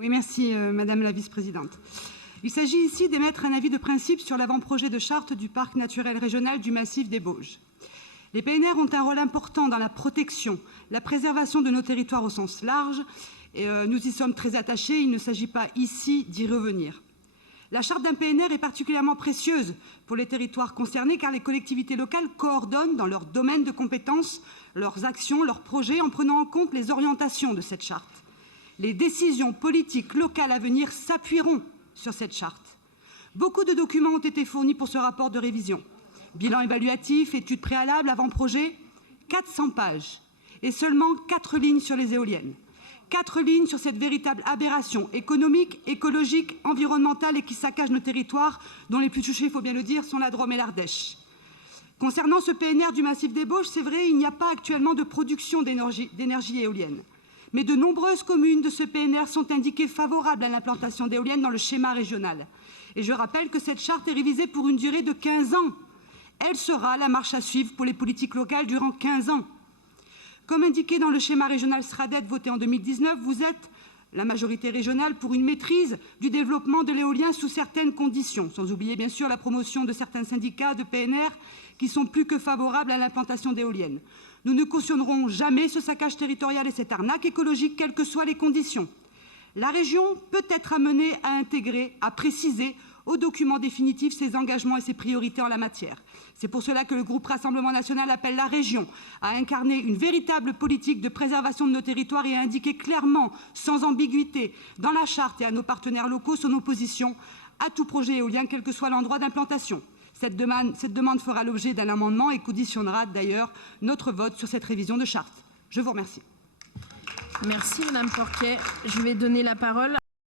Oui, merci Madame la Vice-présidente. Il s'agit ici d'émettre un avis de principe sur l'avant-projet de charte du parc naturel régional du massif des Bauges. Les PNR ont un rôle important dans la protection, la préservation de nos territoires au sens large, et nous y sommes très attachés, il ne s'agit pas ici d'y revenir. La charte d'un PNR est particulièrement précieuse pour les territoires concernés car les collectivités locales coordonnent dans leur domaine de compétences leurs actions, leurs projets en prenant en compte les orientations de cette charte. Les décisions politiques locales à venir s'appuieront sur cette charte. Beaucoup de documents ont été fournis pour ce rapport de révision. Bilan évaluatif, études préalables, avant-projet, 400 pages et seulement 4 lignes sur les éoliennes. 4 lignes sur cette véritable aberration économique, écologique, environnementale et qui saccage nos territoires, dont les plus touchés, il faut bien le dire, sont la Drôme et l'Ardèche. Concernant ce PNR du massif des Bauges, c'est vrai, il n'y a pas actuellement de production d'énergie éolienne. Mais de nombreuses communes de ce PNR sont indiquées favorables à l'implantation d'éoliennes dans le schéma régional. Et je rappelle que cette charte est révisée pour une durée de 15 ans. Elle sera la marche à suivre pour les politiques locales durant 15 ans. Comme indiqué dans le schéma régional SRADET voté en 2019, vous êtes, la majorité régionale, pour une maîtrise du développement de l'éolien sous certaines conditions, sans oublier bien sûr la promotion de certains syndicats de PNR qui sont plus que favorables à l'implantation d'éoliennes. Nous ne cautionnerons jamais ce saccage territorial et cette arnaque écologique, quelles que soient les conditions. La région peut être amenée à intégrer, à préciser au document définitif ses engagements et ses priorités en la matière. C'est pour cela que le groupe Rassemblement national appelle la région à incarner une véritable politique de préservation de nos territoires et à indiquer clairement, sans ambiguïté, dans la charte et à nos partenaires locaux son opposition à tout projet éolien, quel que soit l'endroit d'implantation. Cette demande fera l'objet d'un amendement et conditionnera d'ailleurs notre vote sur cette révision de charte. Je vous remercie. Merci Madame Porquet. Je vais donner la parole